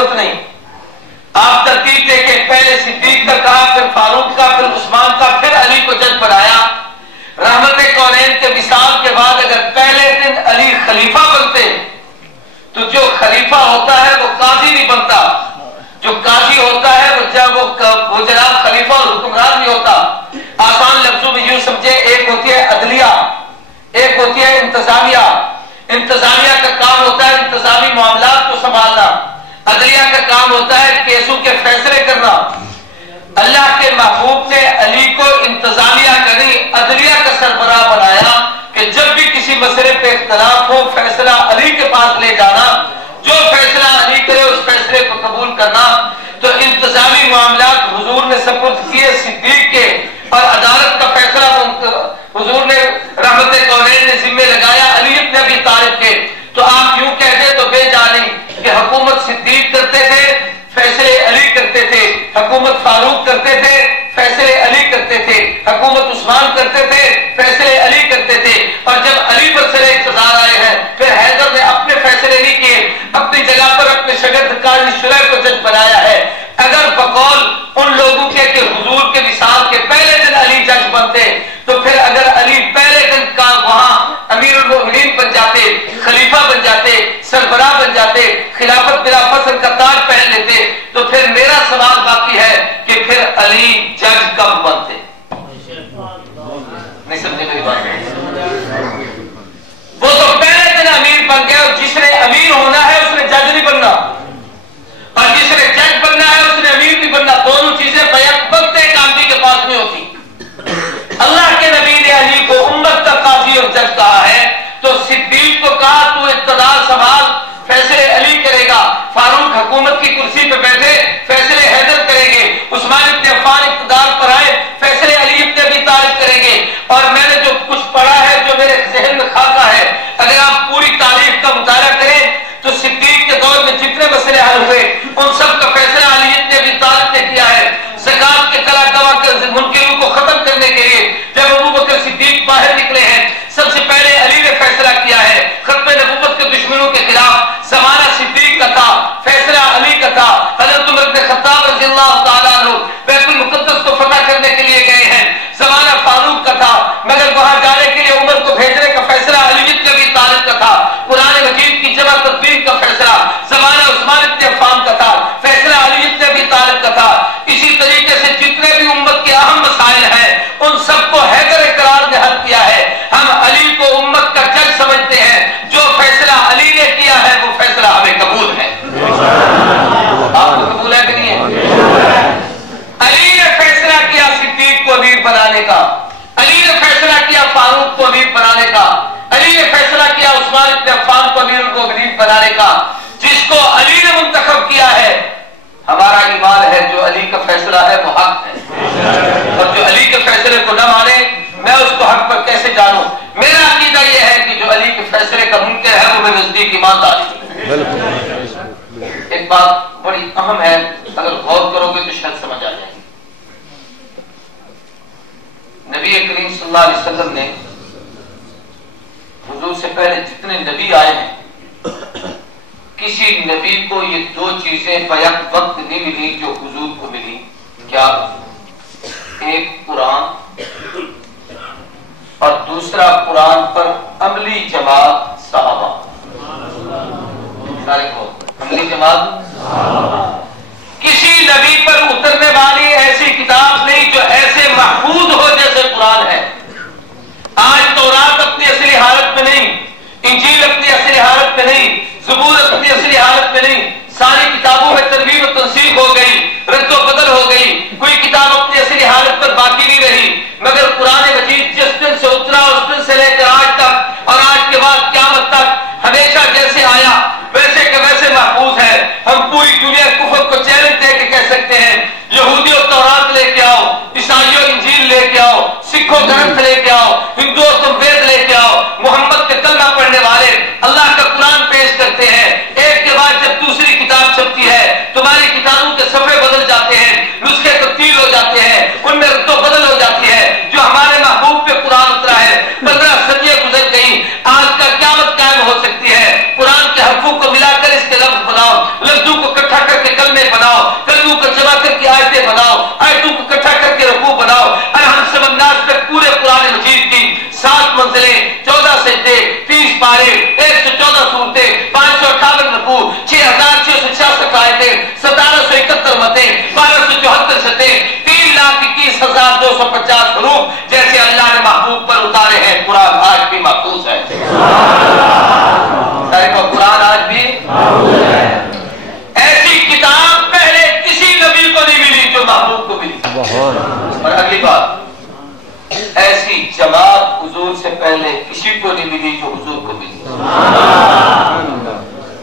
ضرورت نہیں. آپ ترتیب دے کے پہلے صدیق کا کہا، پھر فاروق کا، پھر عثمان کا، پھر علی کو جج بنایا. رحمت کونین کے وصال کے بعد اگر پہلے دن علی خلیفہ بنتے تو جو خلیفہ ہوتا ہے وہ قاضی نہیں بنتا. جو قاضی ہوتا ہے وہ جناب خلیفہ اور حکمران نہیں ہوتا. آسان لفظوں میں یوں سمجھے، ایک ہوتی ہے عدلیہ، ایک ہوتی ہے انتظامیہ. انتظامیہ کا کام ہوتا ہے انتظامی معاملات کو سنبھالنا، عدلیہ کا کام ہوتا ہے کیسوں کے فیصلے کرنا. اللہ کے محبوب نے علی کو انتظامیہ کا نہیں عدلیہ کا سربراہ بنایا کہ جب بھی کسی مسئلے پہ اختلاف ہو فیصلہ علی کے پاس لے جانا، جو فیصلہ علی کرے اس فیصلے کو قبول کرنا. تو انتظامی معاملات حضور نے سپرد کیے صدیق کے، اور عدالت کا فیصلہ حضور نے رحمت کونین نے ذمہ لگایا علی ابن ابی طالب کے. تو آپ یوں کہتے تو بے جانی کہ حکومت صدیق کرتے تھے، فیصلے علی کرتے تھے، حکومت فاروق کرتے تھے، فیصلے علی کرتے تھے، حکومت عثمان کرتے تھے، فیصلے علی کرتے تھے. اور جب علی پر سر اقتدار آئے ہیں پھر حیدر نے اپنے فیصلے نہیں کیے، اپنی جگہ پر اپنے شاگرد قاضی شریح کو جج بنایا ہے. اگر بقول ان لوگوں کے کہ حضور کے وصال کے پہلے دن علی جج بنتے تو پھر اگر علی پہلے دن کا وہاں امیر المؤمنین بن جاتے، خلیفہ بن جاتے، سربراہ بن جاتے، خلافت بلا فصل کا تاج پہن لیتے، تو پھر میرا سوال باقی ہے کہ پھر علی جج کب بنتے؟ نہیں سمجھے میری بات؟ وہ تو پہلے دن امیر بن گئے، اور جس نے امیر ہونا ہے اس نے جج نہیں بننا، اور جس نے جج بننا ہے اس نے امیر نہیں بننا. دونوں چیزیں بیک وقت ایک آدمی کے پاس نہیں ہوتی. اللہ کے نبی نے علی کو امت کا قاضی اور جج کہا ہے، تو صدیق کو کہا تو اقتدار سنبھال، فیصلے علی کرے گا. فاروق حکومت کی کرسی پہ بیٹھے، فیصلے حیدر کریں گے. عثمان ابن عفان اقتدار پر آئے، فیصلے علی ابن ابی طالب کریں گے. اور میں نے جو کچھ پڑھا ہے، جو میرے ذہن میں خاکہ ہے، اگر آپ پوری تاریخ کا مطالعہ کریں تو صدیق کے دور میں جتنے مسئلے حل ہوئے ان سب کا فیصلہ علی ابن ابی طالب نے کیا ہے. زکات کے کلا گواہ منکروں کو ختم کرنے کے لیے جب ابو بکر صدیق باہر نکلے ہیں، سب سے پہلے علی نے فیصلہ کیا ہے. ختم نبوت کے دشمنوں کے خلاف زمانہ صدیق کا تھا، فیصلہ علی کا تھا. حضرت عمر بن خطاب رضی اللہ تعالیٰ عنہ بیت المقدس کو فتح کرنے کے لیے گئے ہیں، زمانہ فاروق کا تھا، مگر وہاں جانے کے لیے عمر کو بھیجنے کا فیصلہ علی بن ابی طالب کا تھا. قرآن مجید کی جمع تدبیر کا فیصلہ زمانہ عثمان بن عفان کا تھا، فیصلہ علی بن ابی طالب کا تھا. اسی طریقے سے جتنے بھی امت کے اہم مسائل ہیں ان سب کو حیدر کرار نے حل کیا ہے. ہم علی کو امت کا جج سمجھتے ہیں، جو فیصلہ علی نے کیا ہے وہ فیصلہ ہمیں قبول ہے. آپ کو قبول ہے کہ نہیں ہے؟ علی نے فیصلہ کیا صدیق کو امیر بنانے کا، علی نے فیصلہ کیا فاروق کو امیر بنانے کا، علی نے فیصلہ کیا عثمان بن عفان کو امیر المؤمنین بنانے کا. جس کو علی نے منتخب کیا ہے، ہمارا ایمان ہے جو علی کا فیصلہ ہے وہ حق ہے، اور جو علی کے فیصلے کو نہ مانے میں اس کو حق پر کیسے جانوں؟ میرا عقیدہ یہ ہے کہ جو علی کے فیصلے کا منکر ہے وہ میرے نزدیک ایماندار ہے. ایک بات بڑی اہم ہے، اگر غور کرو گے تو شاید سمجھ آ جائے گی. نبی کریم صلی اللہ علیہ وسلم نے حضور سے پہلے جتنے نبی آئے ہیں کسی نبی کو یہ دو چیزیں بیک وقت نہیں ملی جو حضور کو ملی. کیا؟ ایک قرآن، اور دوسرا قرآن پر عملی جماعت صحابہ. عملی جماعت. کسی نبی پر اترنے والی ایسی کتاب نہیں جو ایسے محفوظ ہو جیسے قرآن ہے. آج تورات اپنی اصلی حالت میں نہیں، انجیل اپنی اصلی حالت میں نہیں، زبور اپنی اصلی حالت میں نہیں، ساری کتابوں میں ترمیم و تنسیخ ہو گئی، رد و بدل ہو گئی، کوئی کتاب اپنی اصلی حالت پر باقی نہیں رہی. مگر قرآن مجید جس دن سے اترا اس دن سے لے کر آج تک اور آج کے بعد قیامت تک ہمیشہ جیسے آیا ویسے کہ ویسے محفوظ ہے. ہم پوری دنیا کفر کو چیلنج دے کے کہہ سکتے ہیں یہودیوں حضور سے پہلے کسی کو نہیں ملی جو حضور کو ملی.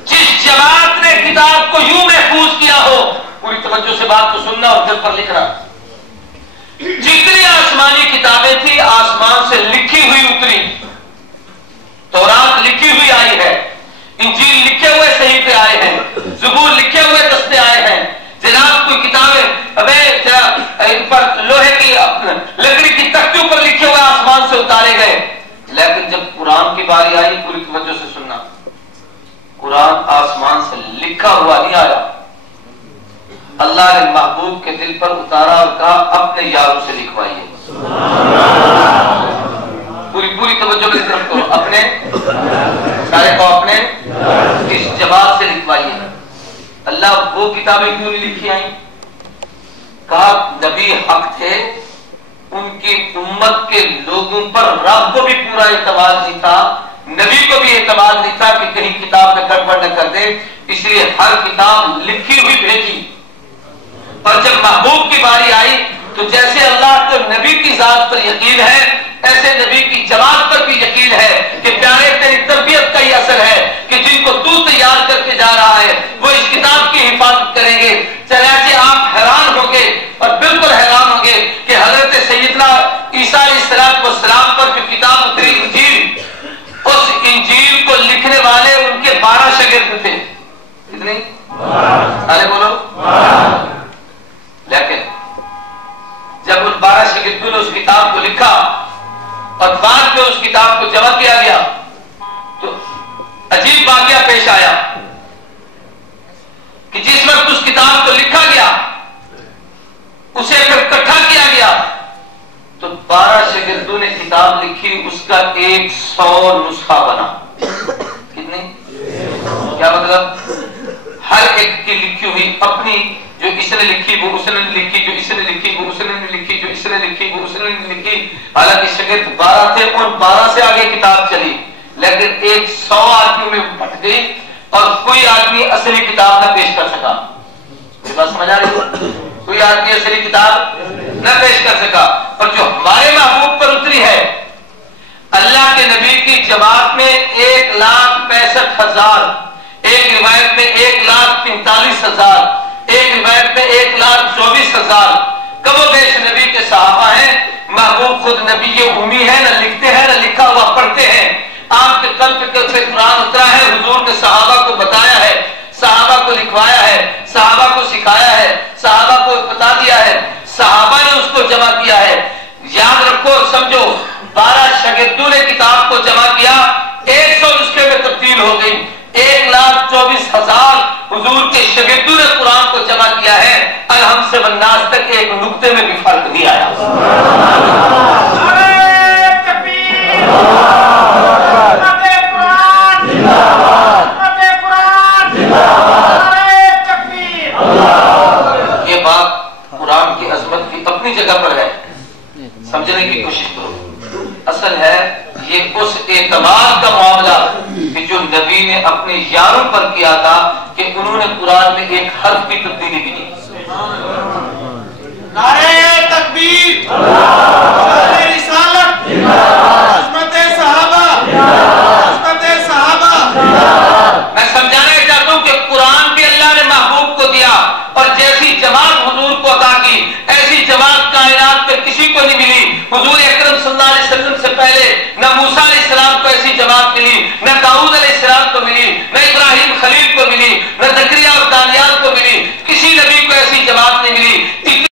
جس جماعت نے کتاب کو یوں محفوظ کیا ہو، پوری توجہ سے بات کو سننا اور دل پر لکھنا، جتنی آسمانی کتابیں تھی آسمان سے لکھی ہوئی اتری. تورات لکھی ہوئی آئی ہے، انجیل لکھے ہوئے صحیفے آئے ہیں، زبور لکھے ہوئے دستے آئے ہیں. جناب کوئی کتابیں ان پر لوہے کی لکڑی کی تختیوں پر لکھے ہوئے آسمان سے اتارے گئے. لیکن جب قرآن کی باری آئی، پوری توجہ سے سننا، قرآن آسمان سے لکھا ہوا نہیں آیا. اللہ نے محبوب کے دل پر اتارا اور کہا اپنے یاروں سے لکھوائیے. پوری توجہ کی طرف کرو، اپنے سارے کو اپنے اس جماعت سے لکھوائیے. اللہ وہ کتابیں کیوں نہیں لکھی آئیں؟ کہا نبی حق تھے، ان کی امت کے لوگوں پر رب کو بھی پورا اعتماد نہیں تھا، نبی کو بھی اعتماد نہیں تھا کہ کہیں کتاب میں گڑبڑ نہ کر دے، اس لیے ہر کتاب لکھی ہوئی بھیجی. اور جب محبوب کی باری آئی تو جیسے اللہ کو نبی کی ذات پر یقین ہے، ایسے نبی کی جماعت پر بھی یقین ہے کہ پیارے تیری تربیت کا ہی اثر ہے کہ جن کو تو تیار کر کے جا رہا ہے وہ اس کتاب کی حفاظت کریں گے. چنانچہ آپ حیران ہوں گے اور بالکل حیران ہوں گے کہ حضرت سیدنا عیسیٰ علیہ السلام پر جو کتاب اتری انجیل، اس انجیل کو لکھنے والے ان کے 12 شاگرد تھے. کتنے؟ ارے بولو. لیکن جب ان 12 شاگردوں نے اس کتاب کو لکھا اور بعد میں اس کتاب کو جمع کیا گیا تو عجیب واقعہ پیش آیا کہ جس وقت اس کتاب کو لکھا گیا، اسے پھر اکٹھا کیا گیا تو 12 شاگردوں نے کتاب لکھی، اس کا 100 نسخہ بنا. کتنے؟ کیا مطلب؟ ہر ایک کی لکھی ہوئی اپنی، جو اس نے لکھی وہ اس نے لکھی، جو اس نے لکھی وہ اس نے لکھی، جو اس نے لکھی وہ اس نے لکھی. حالانکہ شاگرد 12 تھے، ان 12 سے آگے کتاب چلی، لیکن 100 آدمیوں میں بٹ گئی اور کوئی آدمی اصلی کتاب نہ پیش کر سکا. بات سمجھ آ رہی؟ کوئی آدمی اصلی کتاب نہ پیش کر سکا. اور جو ہمارے محبوب پر اتری ہے، اللہ کے نبی کی جماعت میں 1,65,000، ایک روایت میں 1,43,000، ایک روایت میں 1,24,000 کم و بیش نبی کے صحابہ ہیں. محبوب خود نبی امی ہے، نہ لکھتے ہیں نہ لکھا ہوا پڑھتے ہیں. آپ کے قلب کے اوپر قرآن اترا ہے، حضور نے صحابہ کو بتایا ہے، صحابہ کو لکھوایا ہے، صحابہ کو سکھایا ہے، صحابہ کو بتا دیا ہے، صحابہ نے اس کو جمع کیا ہے. یاد رکھو، سمجھو، 12 شاگردوں نے کتاب کو جمع کیا، 100 نسخے میں تبدیل ہو گئی. 1,24,000 حضور کے شاگردوں نے قرآن کو جمع کیا ہے. الحم سے والناس تک ایک نقطے میں بھی فرق نہیں آیا. یہ بات قرآن کی عظمت کی اپنی جگہ پر ہے، سمجھنے کی کوشش کرو. اصل ہے یہ اس اعتماد کا معاملہ کہ جو نبی نے اپنے یاروں پر کیا تھا کہ انہوں نے قرآن میں ایک حرف کی تبدیلی بھی نہیں. نعرہ تکبیر، نعرہ رسالت، عظمت صحابہ، عظمت صحابہ. میں سمجھانا چاہتا ہوں کہ قرآن بھی اللہ نے محبوب کو دیا اور جیسی جماعت حضور کو عطا کی ایسی جماعت کائنات میں کسی کو نہیں ملی. حضور اکرم صلی اللہ علیہ وسلم سے پہلے نہ موسیٰ